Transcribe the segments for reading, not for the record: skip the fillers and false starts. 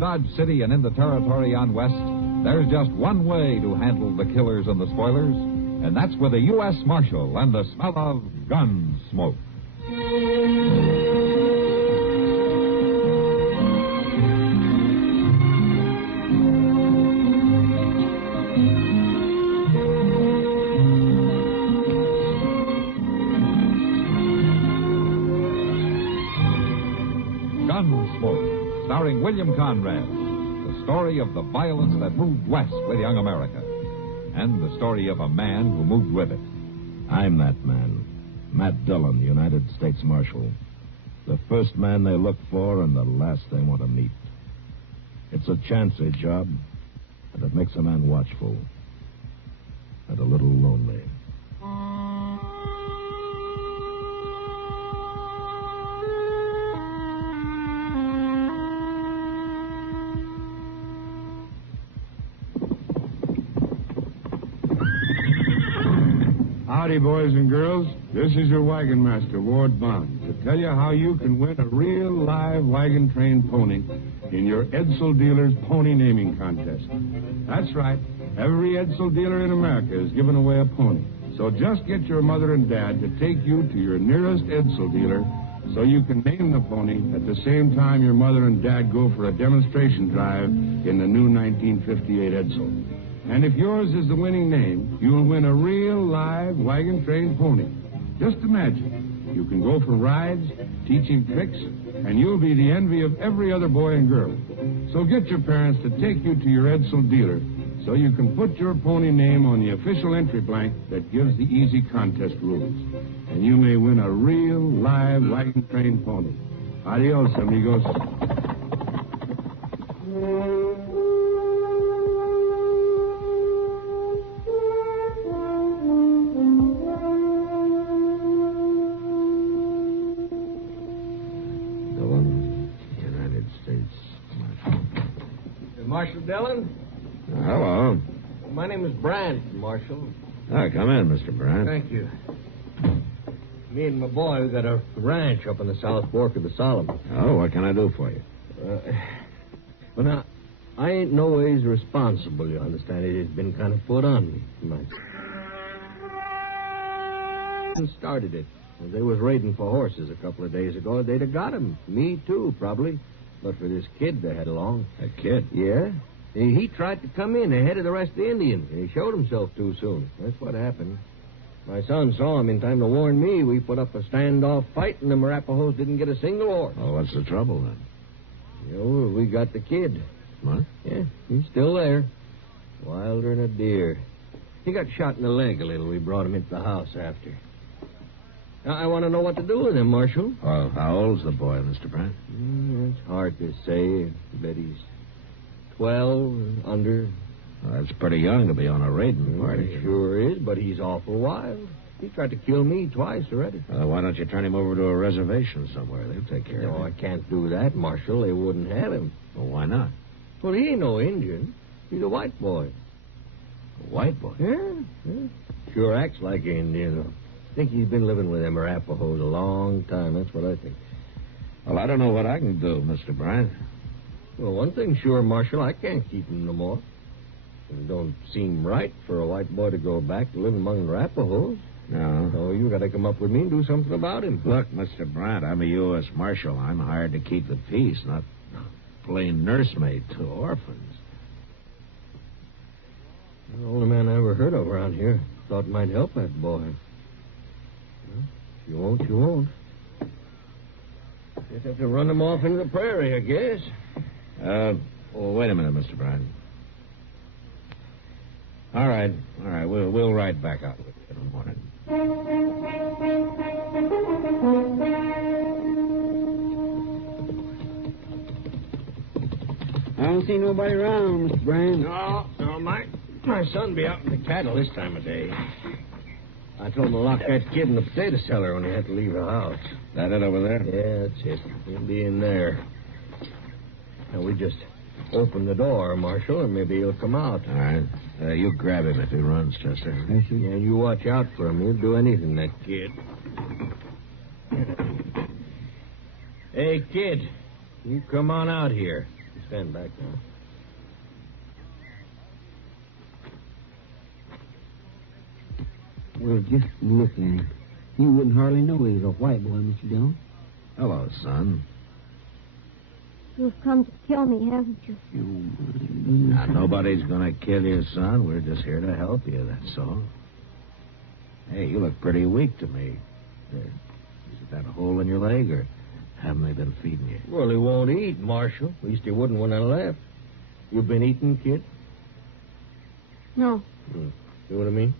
Around Dodge City and in the territory on west, there's just one way to handle the killers and the spoilers, and that's with a U.S. Marshal and the smell of Gunsmoke. Gunsmoke, starring William Conrad, the story of the violence that moved west with young America, and the story of a man who moved with it. I'm that man, Matt Dillon, United States Marshal. The first man they look for and the last they want to meet. It's a chancy job, and it makes a man watchful and a little lonely. Howdy, boys and girls. This is your wagon master, Ward Bond, to tell you how you can win a real live wagon train pony in your Edsel dealer's pony naming contest. That's right. Every Edsel dealer in America is giving away a pony. So just get your mother and dad to take you to your nearest Edsel dealer so you can name the pony at the same time your mother and dad go for a demonstration drive in the new 1958 Edsel. And if yours is the winning name, you'll win a real live wagon train pony. Just imagine. You can go for rides, teach him tricks, and you'll be the envy of every other boy and girl. So get your parents to take you to your Edsel dealer so you can put your pony name on the official entry blank that gives the easy contest rules. And you may win a real live wagon train pony. Adios, amigos. Marshal Dillon? Hello. My name is Brandt, Marshal. Come in, Mr. Brandt. Thank you. Me and my boy, we got a ranch up on the South Fork of the Solomon. Oh, what can I do for you? Well, now, I ain't no ways responsible, you understand. It has been kind of put on me. My started it. They was raiding for horses a couple of days ago. They'd have got him. Me, too, probably. But for this kid they had along. A kid? Yeah. He tried to come in ahead of the rest of the Indians, and he showed himself too soon. That's what happened. My son saw him in time to warn me. We put up a standoff fight, and the Arapahoes didn't get a single horse. Oh, what's the trouble, then? You know, we got the kid. What? Yeah, he's still there. Wilder than a deer. He got shot in the leg a little. We brought him into the house after. Now, I want to know what to do with him, Marshal. Well, how old's the boy, Mr. Brandt? It's hard to say. I bet he's 12, under. Well, that's pretty young to be on a raiding party. It sure is, but he's awful wild. He tried to kill me twice already. Why don't you turn him over to a reservation somewhere? They'll take care of him. No, I can't do that, Marshal. They wouldn't have him. Well, why not? Well, he ain't no Indian. He's a white boy. A white boy? Yeah. Sure acts like an Indian. I think he's been living with them Arapahoes a long time. That's what I think. Well, I don't know what I can do, Mr. Bryant. Well, one thing sure, Marshal, I can't keep him no more. It don't seem right for a white boy to go back to live among the Arapahoes. No. So you got to come up with me and do something about him. Look, Mr. Bryant, I'm a U.S. Marshal. I'm hired to keep the peace, not plain nursemaid to orphans. The only man I ever heard of around here thought might help that boy. Well, if you won't, you won't. Just have to run him off into the prairie, I guess. Well, wait a minute, Mr. Bryant. All right. We'll ride back out with you in the morning. I don't see nobody around, Mr. Bryant. No, my son be out in the cattle this time of day. I told him to lock that kid in the potato cellar when he had to leave the house. That it over there? Yeah, that's it. He'll be in there. Now, we just open the door, Marshal, and maybe he'll come out. All right. You grab him if he runs, Chester. Yeah, you watch out for him. He'll do anything, that kid. Hey, kid, you come on out here. Stand back now. Well, just look at him. You wouldn't hardly know he was a white boy, Mr. Dillon. Hello, son. You've come to kill me, haven't you? Oh, my goodness. Now, nobody's going to kill you, son. We're just here to help you, that's all. Hey, you look pretty weak to me. Is it that hole in your leg, or haven't they been feeding you? Well, he won't eat, Marshal. At least he wouldn't when I left. You been eating, kid? No. See what I mean?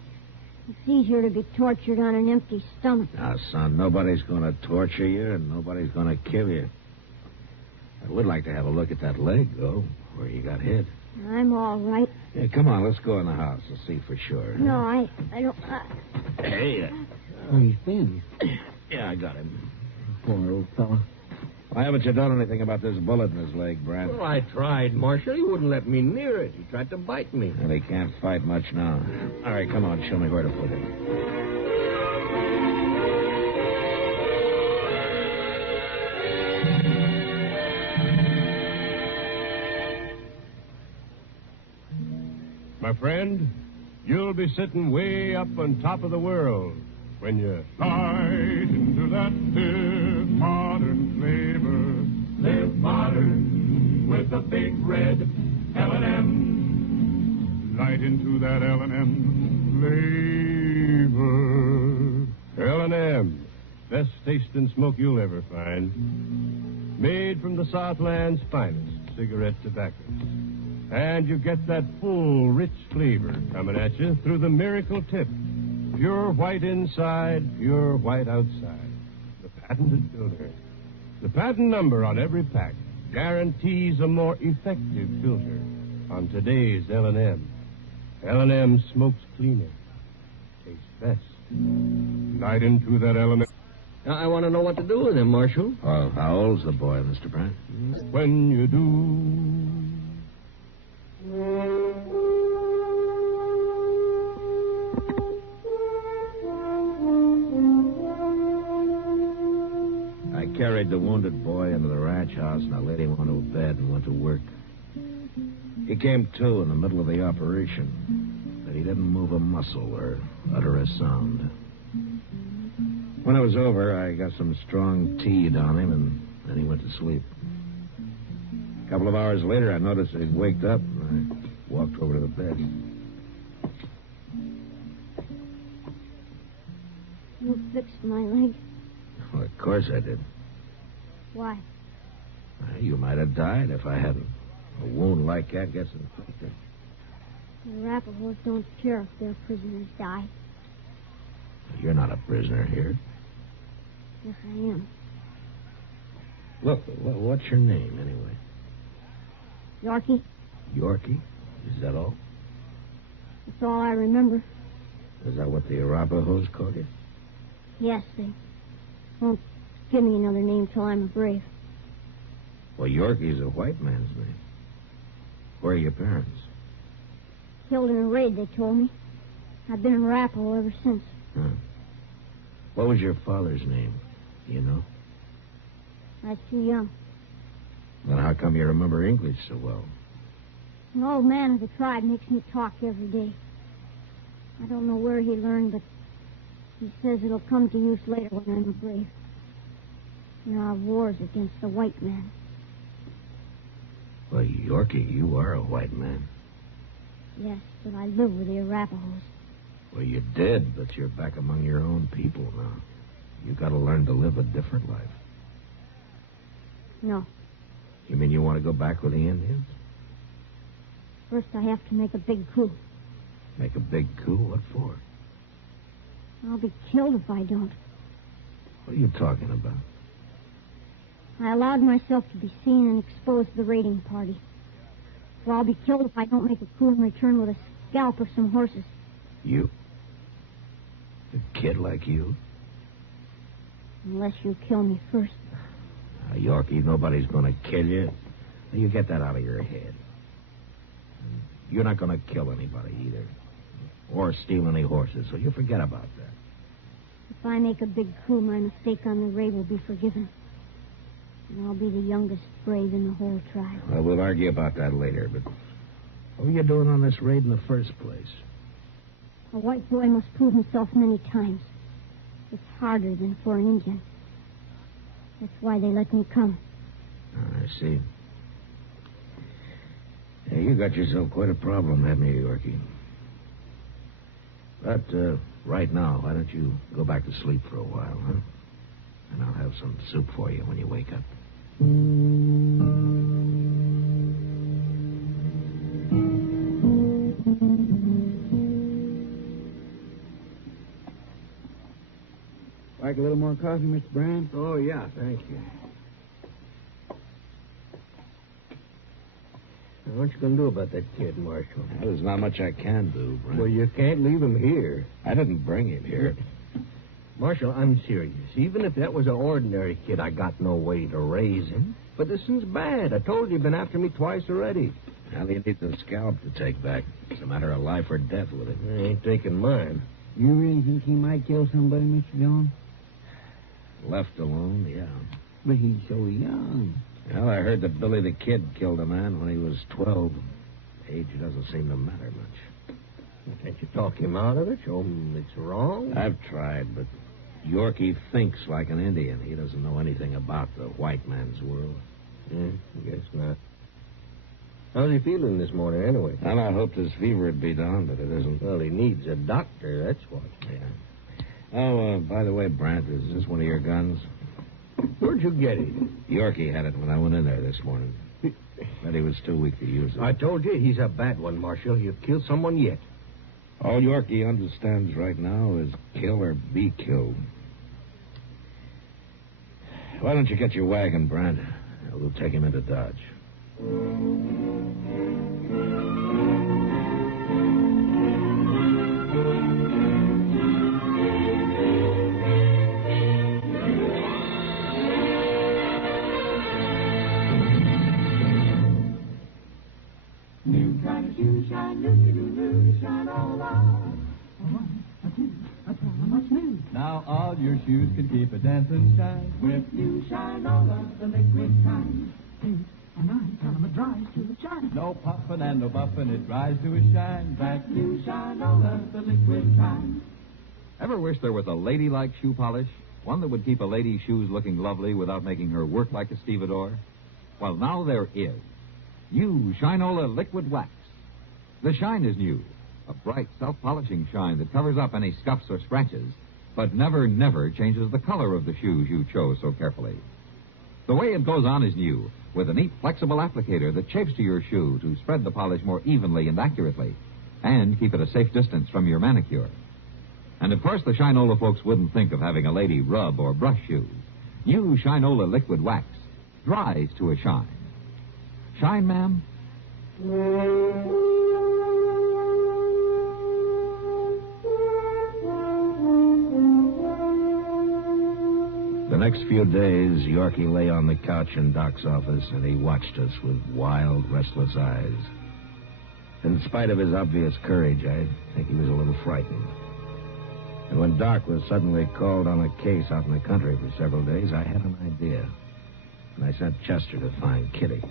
It's easier to be tortured on an empty stomach. Now, son, nobody's going to torture you, and nobody's going to kill you. I would like to have a look at that leg, though, where you got hit. I'm all right. Yeah, come on, let's go in the house and see for sure. No, I don't... Hey, Where he's been? yeah, I got him. Poor old fella. Why haven't you done anything about this bullet in his leg, Brad? Well, I tried, Marshal. He wouldn't let me near it. He tried to bite me. Well, he can't fight much now. All right, come on, show me where to put it. My friend, you'll be sitting way up on top of the world when you slide into that stiff modern flavor. Live modern with a big red L&M. Light into that L&M flavor. L&M, best tasting smoke you'll ever find. Made from the Southland's finest cigarette tobaccos. And you get that full, rich flavor coming at you through the miracle tip. Pure white inside, pure white outside. The patented filter. The patent number on every pack guarantees a more effective filter on today's L&M. L&M smokes cleaner. Tastes best. Light into that L&M. Now, I want to know what to do with him, Marshal. Well, how old's the boy, Mr. Brad? When you do... I carried the wounded boy into the ranch house, and I laid him onto a bed and went to work. He came to in the middle of the operation, but he didn't move a muscle or utter a sound. When it was over, I got some strong tea on him, and then he went to sleep. A couple of hours later, I noticed that he'd waked up, and I walked over to the bed. You fixed my leg. Well, of course I did. Why? Well, you might have died if I hadn't. A wound like that gets infected. The Arapahoes don't care if their prisoners die. You're not a prisoner here. Yes, I am. Look, what's your name, anyway? Yorky? Yorky? Is that all? That's all I remember. Is that what the Arapahoes called you? Yes, they won't give me another name till I'm a brave. Well, Yorky's a white man's name. Where are your parents? Killed in a raid, they told me. I've been an Arapaho ever since. Huh. What was your father's name? You know? I was too young. Then how come you remember English so well? An old man of the tribe makes me talk every day. I don't know where he learned, but he says it'll come to use later when I'm a brave. In our wars against the white man. Well, Yorky, you are a white man. Yes, but I live with the Arapahoes. Well, you did, but you're back among your own people now. You got to learn to live a different life. No. You mean you want to go back with the Indians? First, I have to make a big coup. Make a big coup? What for? I'll be killed if I don't. What are you talking about? I allowed myself to be seen and exposed to the raiding party. So I'll be killed if I don't make a coup and return with a scalp or some horses. You? A kid like you? Unless you kill me first. Yorky, nobody's going to kill you. You get that out of your head. You're not going to kill anybody either. Or steal any horses, so you forget about that. If I make a big coup, my mistake on the raid will be forgiven. And I'll be the youngest brave in the whole tribe. Well, we'll argue about that later, but what were you doing on this raid in the first place? A white boy must prove himself many times. It's harder than for an Indian. That's why they let me come. I see. Yeah, you got yourself quite a problem, haven't you, Yorky? But right now, why don't you go back to sleep for a while, huh? And I'll have some soup for you when you wake up. Like a little more coffee, Mr. Brand? Oh, yeah, thank you. Now, what you going to do about that kid, Marshal? Well, there's not much I can do, Brent. Well, you can't leave him here. I didn't bring him here. Marshal, I'm serious. Even if that was an ordinary kid, I got no way to raise him. But this one's bad. I told you, you've been after me twice already. Now, you need the scalp to take back. It's a matter of life or death with it. I ain't taking mine. You really think he might kill somebody, Mr. Dillon? Left alone, yeah. But he's so young. Well, I heard that Billy the Kid killed a man when he was 12. Age doesn't seem to matter much. Can't you talk him out of it? Show him it's wrong? I've tried, but Yorky thinks like an Indian. He doesn't know anything about the white man's world. I guess not. How's he feeling this morning, anyway? Well, I hoped his fever would be down, but it isn't. Well, he needs a doctor, that's what. Yeah. Oh, by the way, Brant, is this one of your guns? Where'd you get it? Yorky had it when I went in there this morning. But he was too weak to use it. I told you he's a bad one, Marshal. He'll kill someone yet. All Yorky understands right now is kill or be killed. Why don't you get your wagon, Brant? We'll take him into Dodge. New kind of shoes shine, new, Shinola. Much new. Now all your shoes can keep a dancing shine. With new Shinola, the liquid kind. 8 or 9, tell 'em it dries to a shine. No puffin' and no buffin', it dries to a shine. That new Shinola, the liquid kind. Ever wish there was a ladylike shoe polish? One that would keep a lady's shoes looking lovely without making her work like a stevedore? Well, now there is. New Shinola Liquid Wax. The shine is new. A bright, self-polishing shine that covers up any scuffs or scratches, but never changes the color of the shoes you chose so carefully. The way it goes on is new, with a neat, flexible applicator that shapes to your shoe to spread the polish more evenly and accurately, and keep it a safe distance from your manicure. And, of course, the Shinola folks wouldn't think of having a lady rub or brush shoes. New Shinola Liquid Wax dries to a shine. Shine, ma'am? The next few days, Yorky lay on the couch in Doc's office, and he watched us with wild, restless eyes. In spite of his obvious courage, I think he was a little frightened. And when Doc was suddenly called on a case out in the country for several days, I had an idea. And I sent Chester to find Kitty.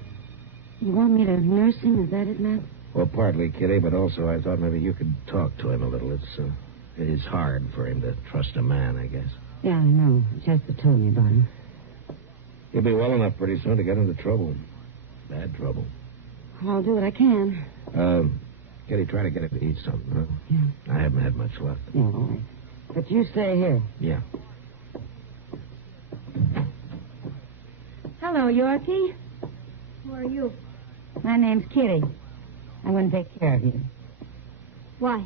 You want me to nurse him? Is that it, Matt? Well, partly, Kitty, but also I thought maybe you could talk to him a little. It is hard for him to trust a man, I guess. Yeah, I know. Chester told me about him. He'll be well enough pretty soon to get into trouble. Bad trouble. I'll do what I can. Kitty, try to get him to eat something, huh? Yeah. I haven't had much luck. Yeah, all right. But you stay here. Yeah. Hello, Yorky. Who are you? My name's Kitty. I'm going to take care of you. Why?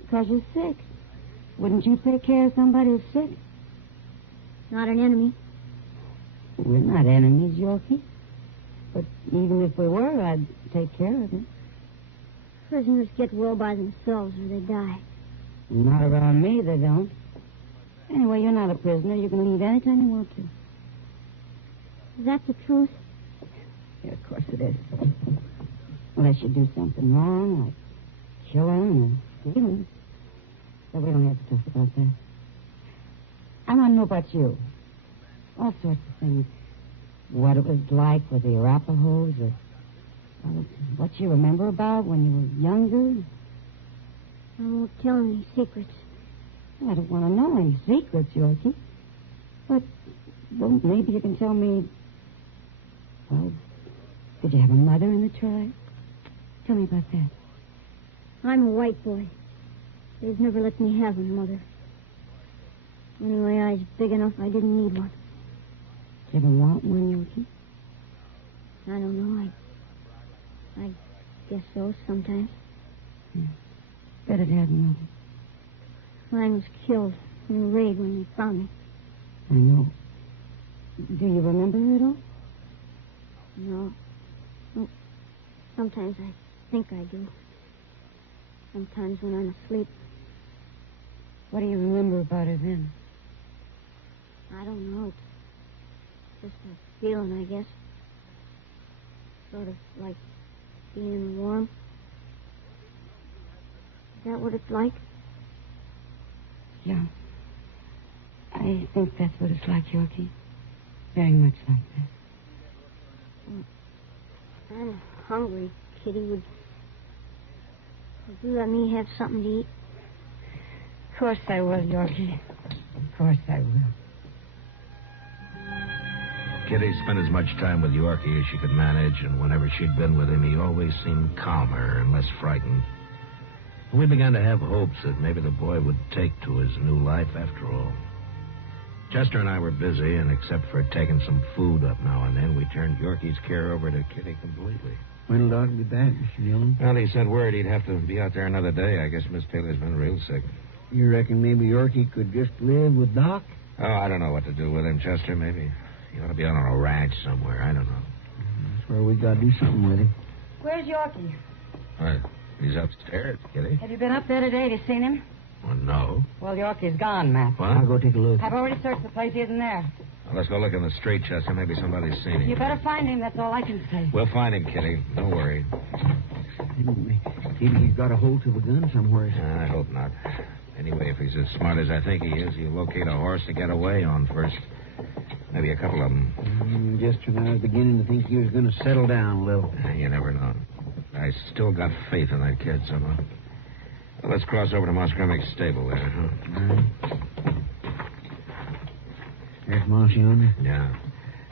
Because you're sick. Wouldn't you take care of somebody who's sick? Not an enemy. We're not enemies, Yorky. But even if we were, I'd take care of him. Prisoners get well by themselves or they die. Not around me, they don't. Anyway, you're not a prisoner. You can leave anytime you want to. Is that the truth? Yeah, of course it is. Unless you do something wrong, like killing or stealing. But we don't have to talk about that. I want to know about you. All sorts of things. what it was like with the Arapahoes or what you remember about when you were younger? I won't tell any secrets. I don't want to know any secrets, Yorky. But, well, maybe you can tell me... Well, did you have a mother in the tribe? Tell me about that. I'm a white boy. They've never let me have a mother. Anyway, I was big enough I didn't need one. Did you ever want one, Yorky? I don't know. I guess so, sometimes. Bet it had mother. Mine was killed in a raid when they found me. I know. Do you remember her at all? No. Well, sometimes I think I do. Sometimes when I'm asleep. What do you remember about her then? I don't know. It's just a feeling, I guess. Sort of like being warm. Is that what it's like? Yeah. I think that's what it's like, Yorky. Very much like that. I'm hungry, Kitty. Would you let me have something to eat? Of course I will, Yorky. Of course I will. Kitty spent as much time with Yorky as she could manage, and whenever she'd been with him, he always seemed calmer and less frightened. We began to have hopes that maybe the boy would take to his new life after all. Chester and I were busy, and except for taking some food up now and then, we turned Yorky's care over to Kitty completely. When'll Doc be back, Mr. Dillon? Well, he sent word he'd have to be out there another day. I guess Miss Taylor's been real sick. You reckon maybe Yorky could just live with Doc? Oh, I don't know what to do with him, Chester. Maybe he ought to be out on a ranch somewhere. I don't know. That's where we got to do something with him. Where's Yorky? What? He's upstairs, Kitty. Have you been up there today to see him? Well, no. Well, Yorky's gone, Matt. What? I'll go take a look. I've already searched the place. He isn't there. Well, let's go look in the street, Chester. Maybe somebody's seen him. You better find him. That's all I can say. We'll find him, Kitty. Don't worry. Maybe he's got a hold of a gun somewhere. I hope not. Anyway, if he's as smart as I think he is, he'll locate a horse to get away on first. Maybe a couple of them. Just when I was beginning to think he was going to settle down a little. You never know. I still got faith in that kid somehow. Well, let's cross over to Moss-Grimmick's stable there, huh? There's Moss yonder. Yeah.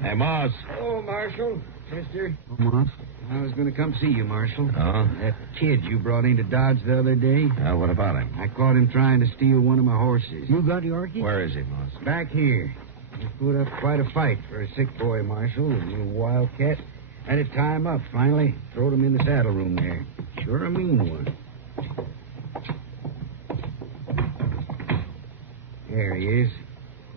Hey, Moss. Oh, Marshal. Chester. Oh, Moss. I was going to come see you, Marshal. Oh? That kid you brought into Dodge the other day. What about him? I caught him trying to steal one of my horses. You got Yorky? Where is he, Moss? Back here. He put up quite a fight for a sick boy, Marshal. A little wildcat. Had to tie him up, finally. Throwed him in the saddle room there. Sure a mean one. There he is.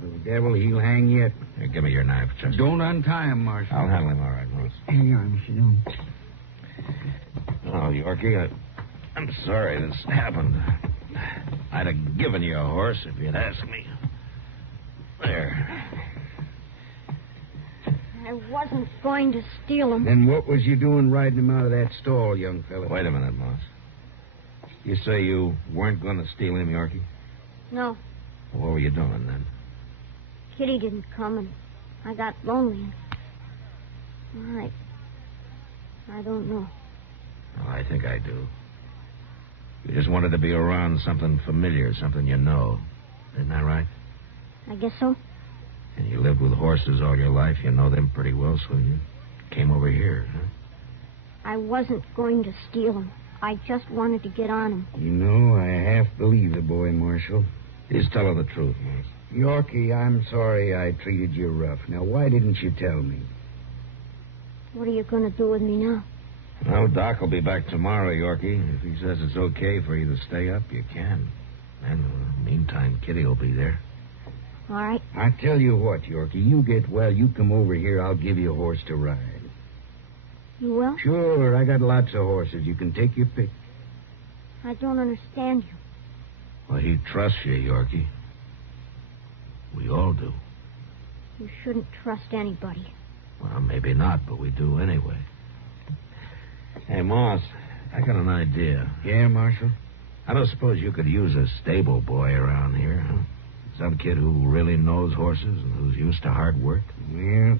Little devil, he'll hang yet. Here, give me your knife, Chester. Don't untie him, Marshal. I'll handle him all right, Moss. Here you are, Mr. Dillon. Oh, Yorky, I'm sorry this happened. I'd have given you a horse if you'd asked me. There. I wasn't going to steal him. Then what was you doing riding him out of that stall, young fella? Wait a minute, Moss. You say you weren't going to steal him, Yorky? No, What were you doing then? Kitty didn't come, and I got lonely. I don't know. Well, I think I do. You just wanted to be around something familiar, something you know. Isn't that right? I guess so. And you lived with horses all your life. You know them pretty well, so you came over here, huh? I wasn't going to steal him. I just wanted to get on him. You know, I half believe the boy, Marshal. He's telling the truth, Moss. Yorky, I'm sorry I treated you rough. Now, why didn't you tell me? What are you going to do with me now? Well, Doc will be back tomorrow, Yorky. If he says it's okay for you to stay up, you can. And in the meantime, Kitty will be there. All right. I tell you what, Yorky, you get well, you come over here, I'll give you a horse to ride. You will? Sure, I got lots of horses. You can take your pick. I don't understand you. Well, he trusts you, Yorky. We all do. You shouldn't trust anybody. Well, maybe not, but we do anyway. Hey, Moss, I got an idea. Yeah, Marshal? I don't suppose you could use a stable boy around here, huh? Some kid who really knows horses and who's used to hard work. Well,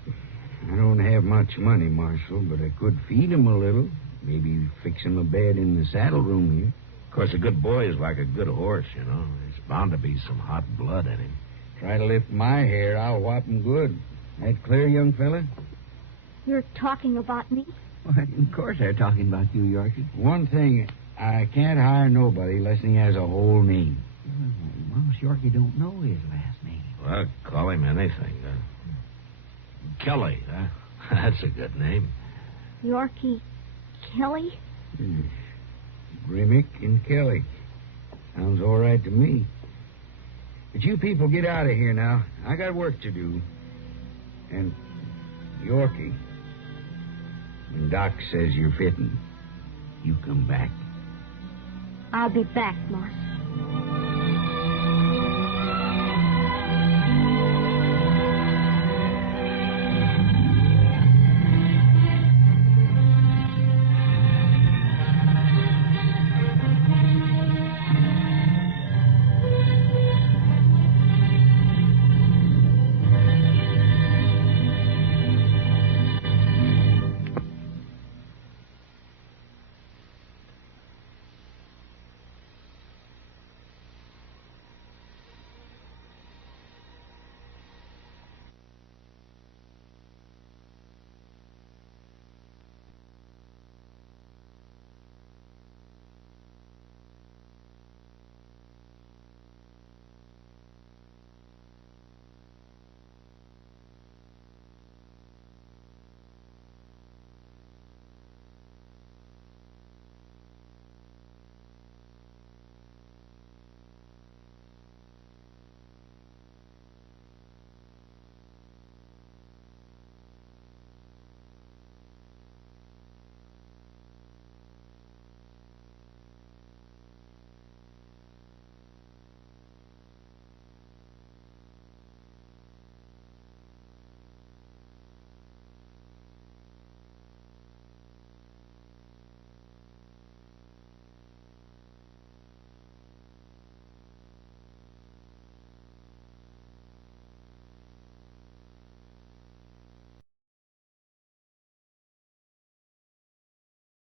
I don't have much money, Marshal, but I could feed him a little. Maybe fix him a bed in the saddle room here. Of course, a good boy is like a good horse, you know. There's bound to be some hot blood in him. Try to lift my hair, I'll whop him good. That clear, young fella? You're talking about me? Why, of course they're talking about you, Yorky. One thing, I can't hire nobody unless he has a whole name. Well, Yorky don't know his last name. Well, call him anything. Kelly, huh? That's a good name. Yorky Kelly? Grimmick and Kelly. Sounds all right to me. But you people get out of here now. I got work to do. And Yorky, when Doc says you're fitting, you come back. I'll be back, Marshal.